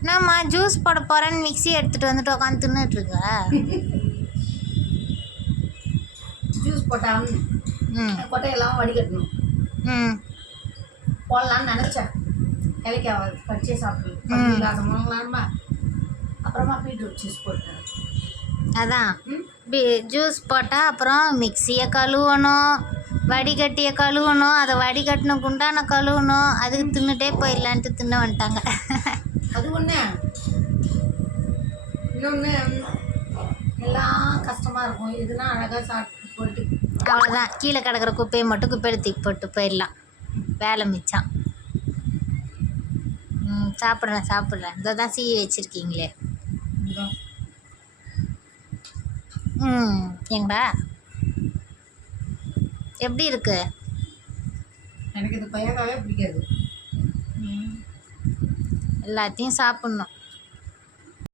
என்னம்மா ஜூஸ் போட போகிறேன்னு மிக்ஸி எடுத்துகிட்டு வந்துட்டு உட்காந்து தின்னுட்ருக்க? ஜூஸ் போட்டால் கொட்டையெல்லாம் வடிகட்டணும். போடலான்னு நினச்சேன். இலைக்கு கடிச்சே சாப்பிடலாம் இல்லாத மூலமா. அப்புறமா பீட்ரூட் ஜூஸ் போட்டேன். அதான் ஜூஸ் போட்டால் அப்புறம் மிக்ஸியை கழுவணும், வடிகட்டியை கழுவணும், அதை வடிகட்டின குண்டான கழுவணும். அதுக்கு தின்னுட்டே போயிடலான்ட்டு தின்ன வந்துட்டாங்க. அது ஒன்று. இன்னொன்று எல்லாம் கஷ்டமாக இருக்கும். இதுனா அழகாக சாப்பிட்டு போயிட்டு அவ்வளோதான். கீழே கிடக்கிற குப்பையை மட்டும் குப்பையில் தூக்கி போட்டு போயிடலாம். வேலை மிச்சம். சாப்பிட்றேன். இதை தான் சீவி வச்சுருக்கீங்களே. எங்கடா எப்படி இருக்கு? எனக்கு இது கொய்யாக்காவே பிடிக்காது. எல்லாத்தையும் சாப்பிட்ணும்.